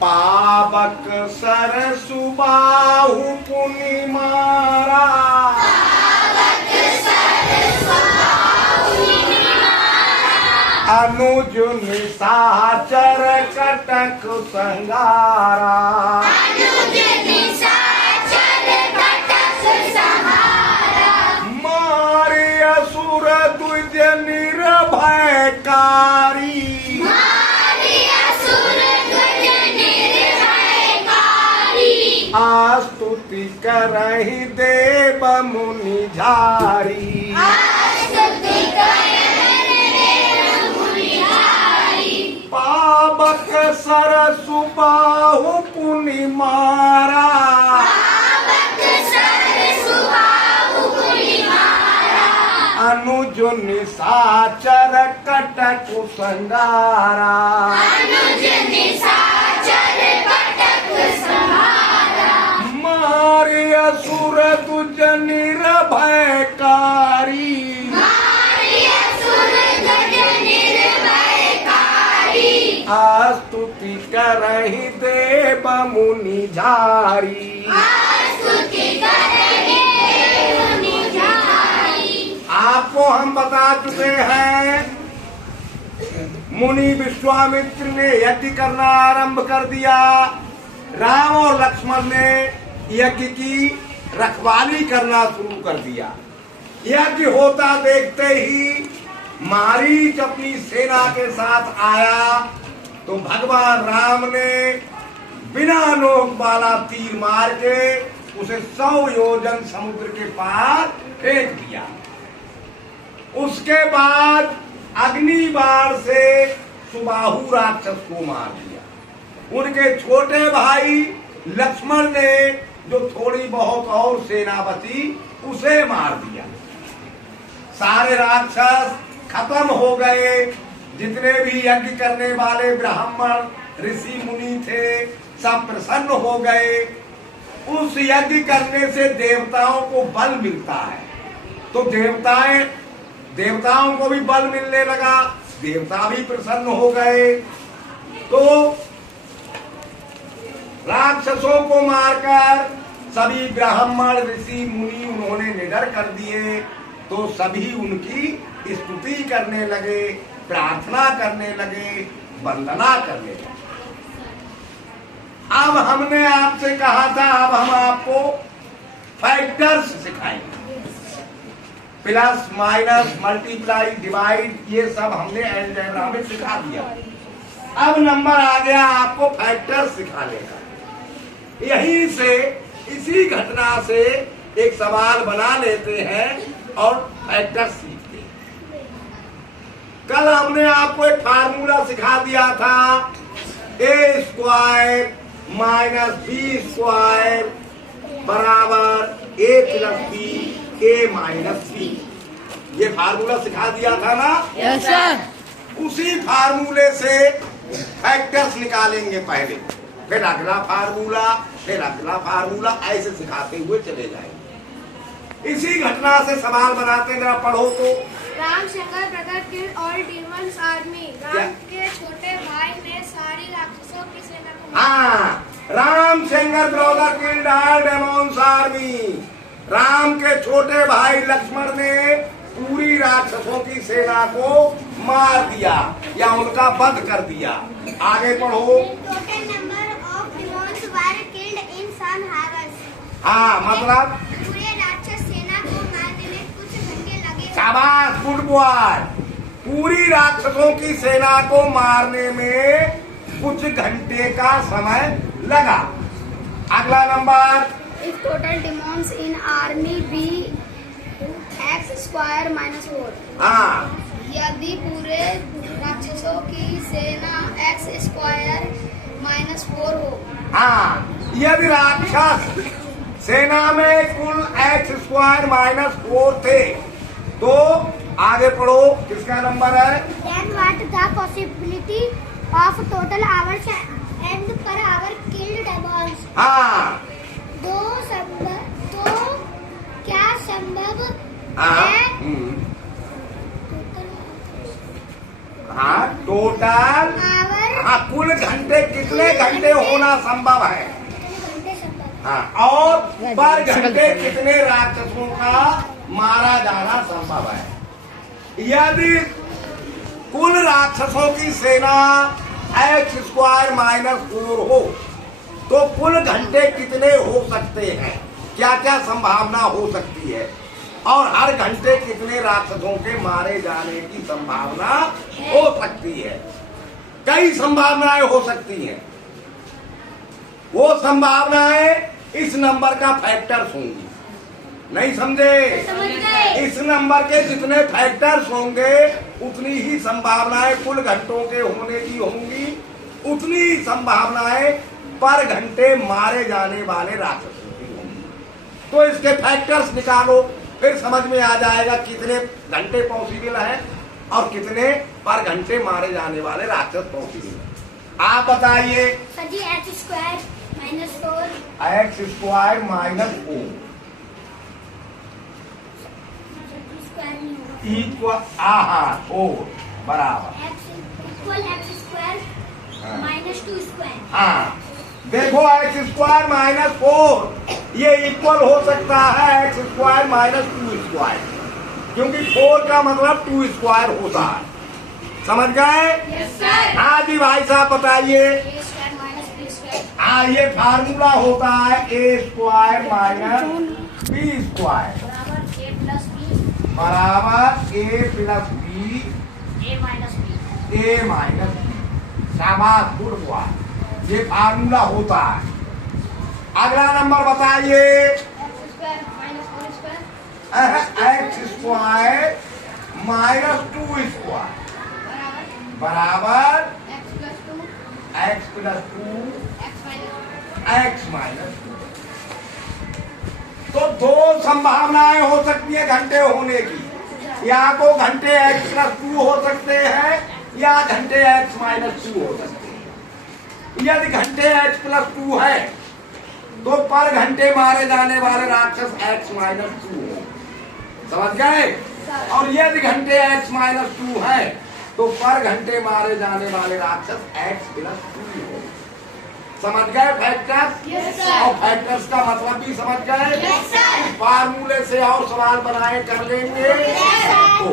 पावक सरसुबाहु पुनि मारा, अनुज निशाचर कटक संगारा। मारे असुर द्विज निर्भयकारी, आस्तुति करहि देव मुनि झारी। पावक सरसुबाहु पुनि मारा, अनुज निशाचर कटक संगारा। मारे असुर तुज निर्भयकारी, आस्तुति करहि देव मुनि झारी। आपको हम बता चुके हैं, मुनि विश्वामित्र ने यज्ञ करना आरंभ कर दिया। राम और लक्ष्मण ने यज्ञ की रखवाली करना शुरू कर दिया। यज्ञ होता देखते ही मारीच अपनी सेना के साथ आया तो भगवान राम ने बिना नोक वाला तीर मार के उसे 100 योजन समुद्र के पार फेंक दिया। उसके बाद अग्नि बाण से सुबाहु राक्षस को मार दिया। उनके छोटे भाई लक्ष्मण ने जो थोड़ी बहुत और सेना बची उसे मार दिया। सारे राक्षस खत्म हो गए। जितने भी यज्ञ करने वाले ब्राह्मण ऋषि मुनि थे सब प्रसन्न हो गए। उस यज्ञ करने से देवताओं को बल मिलता है, तो देवताओं को भी बल मिलने लगा। देवता भी प्रसन्न हो गए। तो राक्षसों को मारकर सभी ब्राह्मण ऋषि मुनि उन्होंने निडर कर दिए। तो सभी उनकी स्तुति करने लगे, प्रार्थना करने लगे, वंदना करने लगे। अब हमने आपसे कहा था अब हम आपको फैक्टर्स सिखाएंगे, प्लस माइनस मल्टीप्लाई डिवाइड, ये सब हमने अलजेब्रा में सिखा दिया। अब नंबर आ गया आपको फैक्टर्स सिखाने का। यहीं से इसी घटना से एक सवाल बना लेते हैं और फैक्टर्स सीखते हैं। कल हमने आपको एक फार्मूला सिखा दिया था, a square minus B square बराबर a plus B a minus B. ये फार्मूला सिखा दिया था ना? Yes sir. उसी फार्मूले से फैक्टर्स निकालेंगे पहले, फिर अगला फार्मूला, फिर अगला फार्मूला, ऐसे सिखाते हुए चले जाएंगे। इसी घटना से सवाल बनाते हैं, जरा पढ़ो तो। Ramshankar brother killed all demons army. Ram के छोटे भाई ने सारी राक्षसों की सेना को मारा। हाँ, Ramshankar brother killed all demons army. Ram के छोटे भाई लक्ष्मण ने पूरी राक्षसों की सेना को मार दिया या उनका वध कर दिया। आगे पढ़ो। Total number of demons were killed in sun hours. हाँ, मतलब पूरे राक्षस सेना को मारने में कुछ घंटे लगे। शाबाश, गुड बॉय। पूरी राक्षसों की सेना को मारने में कुछ घंटे का समय लगा। अगला नंबर। If total demons in army be x square minus 4। हाँ, यदि पूरे राक्षसों की सेना x स्क्वायर माइनस 4 हो। हाँ, यदि राक्षस सेना में कुल x स्क्वायर माइनस 4 थे तो आगे पढ़ो, किसका नंबर है? Then what the possibility of total hours and per hour killed demons? हाँ, तो क्या संभव हाँ, है? हाँ, टोटल आवर हाँ, कुल घंटे कितने घंटे होना संभव है। हाँ, और पर घंटे कितने राक्षसों का मारा जाना संभव है। यदि कुल राक्षसों की सेना x² -4 हो तो कुल घंटे कितने हो सकते हैं, क्या क्या संभावना हो सकती है, और हर घंटे कितने राक्षसों के मारे जाने की संभावना हो सकती है। कई संभावनाएं हो सकती हैं। वो संभावनाएं इस नंबर का फैक्टर्स होंगी। नहीं समझे? समझ गए। इस नंबर के जितने फैक्टर्स होंगे उतनी ही संभावनाएं कुल घंटों के होने की होंगी, उतनी ही संभावनाएं पर घंटे मारे जाने वाले राक्षसों की होंगी। तो इसके फैक्टर्स निकालो, फिर समझ में आ जाएगा कितने घंटे पॉसिबल है और कितने पर घंटे मारे जाने वाले राक्षस पॉसिबल है। आप बताइए। सर जी x² -4 x² -4 इक्वल 4 बराबर x² हाँ, देखो x² -4 ये इक्वल हो सकता है x² -2², क्योंकि 4 का मतलब 2² होता है। समझ गए? Yes sir. हाँ जी भाई साहब बताइए। a² -b² हाँ, ये फार्मूला होता है a² -b² बराबर a + b a - b। शाबाश, गुड हुआ, ये फार्मूला होता है। अगला नंबर बताइए। x² -2² बराबर x + 2 x - 2। तो दो संभावनाएं हो सकती है घंटे होने की, या तो घंटे x + 2 हो सकते हैं या घंटे x - 2 हो सकते हैं। यदि घंटे x + 2 है तो पर घंटे मारे जाने वाले राक्षस x - 2 हो। समझ गए? और यदि घंटे x - 2 है तो पर घंटे मारे जाने वाले राक्षस x + 2 हो। समझ गए फैक्टर्स? Yes sir. और फैक्टर्स का मतलब भी समझ गए? Yes sir. फार्मूले से और सवाल बनाए कर लेंगे। Yes sir. तो